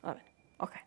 Va bene, ok.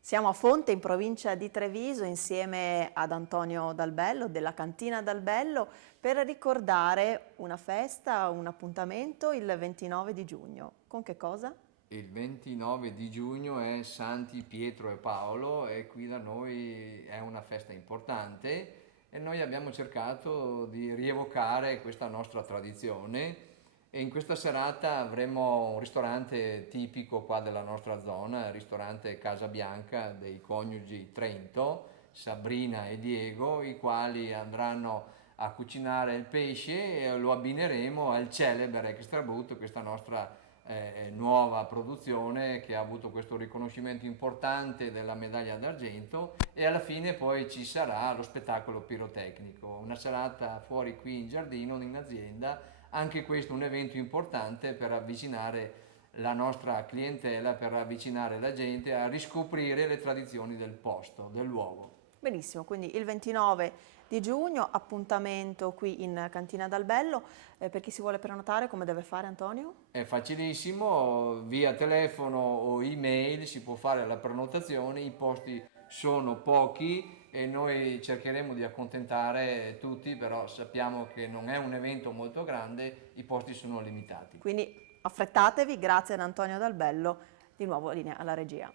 Siamo a Fonte, in provincia di Treviso, insieme ad Antonio Dalbello della Cantina Dalbello per ricordare una festa, un appuntamento il 29 di giugno. Con che cosa? Il 29 di giugno è Santi Pietro e Paolo e qui da noi è una festa importante e noi abbiamo cercato di rievocare questa nostra tradizione e in questa serata avremo un ristorante tipico qua della nostra zona, il ristorante Casa Bianca dei coniugi Trento, Sabrina e Diego, i quali andranno a cucinare il pesce e lo abbineremo al celebre extrabrutto, questa nostra nuova produzione che ha avuto questo riconoscimento importante della medaglia d'argento e alla fine poi ci sarà lo spettacolo pirotecnico, una serata fuori qui in giardino, in azienda, anche questo un evento importante per avvicinare la nostra clientela, per avvicinare la gente a riscoprire le tradizioni del posto, del luogo. Benissimo, quindi il 29 di giugno, appuntamento qui in Cantina Dalbello. Per chi si vuole prenotare, come deve fare Antonio? È facilissimo, via telefono o email si può fare la prenotazione, i posti sono pochi e noi cercheremo di accontentare tutti, però sappiamo che non è un evento molto grande, i posti sono limitati. Quindi affrettatevi, grazie ad Antonio Dalbello, di nuovo linea alla regia.